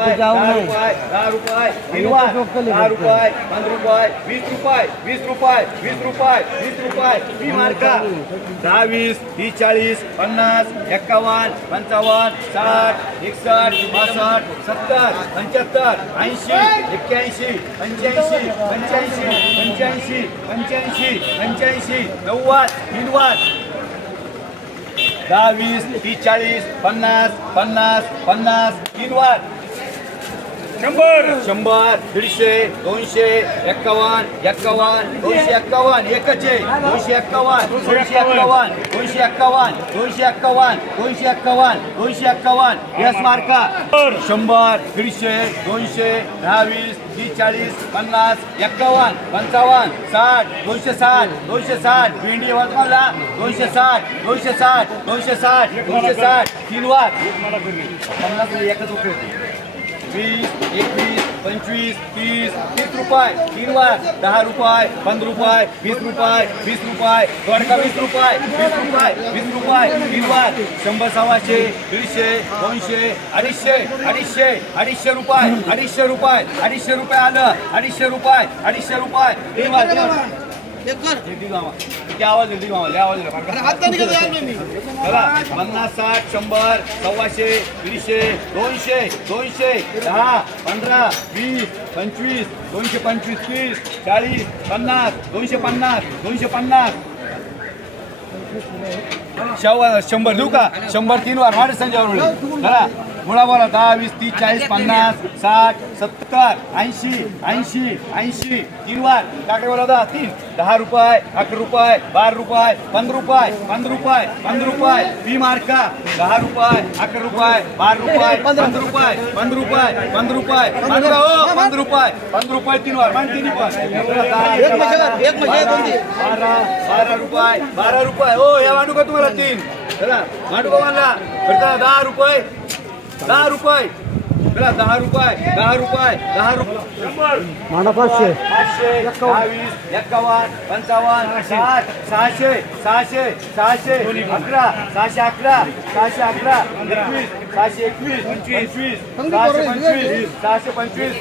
दहा रुपये पंधरा रुपये वीस रुपये वीस रुपये वीस रुपये वीस रुपये वी मार्का दहा वीस तीस चाळीस पन्नास एक्कावन्न पंचावन्न साठ एकसष्ट पासष्ट सत्तर पंच्याहत्तर ऐंशी एक्क्याऐंशी पंच्याऐंशी पंच्याऐंशी पंच्याऐंशी पंच्याऐंशी पंच्याऐंशी नव्वद हिरवाद दहा वीस तीस चाळीस पन्नास पन्नास पन्नास तीन वाट शंभर. शंभर दीडशे दोनशे एक्कावन्न एक्कावन्न दोनशे एक्कावन्न एकच. आहे दोनशे एक्कावन्न दोनशे एक्कावन्न. दोनशे एक्कावन्न दोनशे एक्कावन्न दोनशे एक्कावन्न दोनशे एक्कावन्न. यस मार्का. शंभर. दीडशे दोनशे दहा वीस तीस चाळीस पन्नास एक्कावन्न पंचावन्न साठ दोनशे साठ दोनशे साठ. भेंडी वाजवाला दोनशे साठ दोनशे साठ दोनशे साठ दोनशे साठ. तीन वाट पन्नास एकच उठे वीस एकवीस पंचवीस तीस तीस रुपये. तीन वार दहा रुपये पंधरा रुपये वीस रुपये वीस रुपये दोडका वीस रुपये वीस रुपये वीस रुपये. तीन वार शंभर सव्वाशे दीडशे दोनशे अडीचशे अडीचशे अडीचशे रुपये अडीचशे रुपये अडीचशे रुपये आलं अडीचशे रुपये अडीचशे रुपये. तीन वार. पन्नास साठ शंभर सव्वाशे दीडशे दोनशे दोनशे दहा पंधरा वीस पंचवीस दोनशे पंचवीस तीस चाळीस पन्नास दोनशे पन्नास दोनशे पन्नास. शंभर देऊ का? शंभर तीन वार. वाढ संजय बोला बोला दहा वीस तीस चाळीस पन्नास साठ सत्तर ऐंशी ऐंशी ऐंशी तीन वार. बोला दहा तीन. दहा रुपये अकरा रुपये बारा रुपये पंधरा रुपये पंधरा रुपये पंधरा रुपये. वी मार्का दहा रुपये अकरा रुपये बारा रुपये पंधरा रुपये पंधरा रुपये पंधरा रुपये. पंधरा हो पंधरा रुपये. पंधरा रुपये तीन वार. तीन एक बारा बारा रुपये बारा रुपये. हो या मांडू का तुम्हाला तीन? चला का मला? दहा रुपये. दहा रुपये. चला दहा रुपये दहा रुपये दहा रुपये. पाचशे. पाचशे दहावीस एक्कावन्न पंचावन्न साठ सहाशे सहाशे सहाशे अकरा सहाशे अकरा सहाशे अकरा एकवीस सहाशे एकवीस पंचवीस सहाशे पंचवीस सहाशे पंचवीस.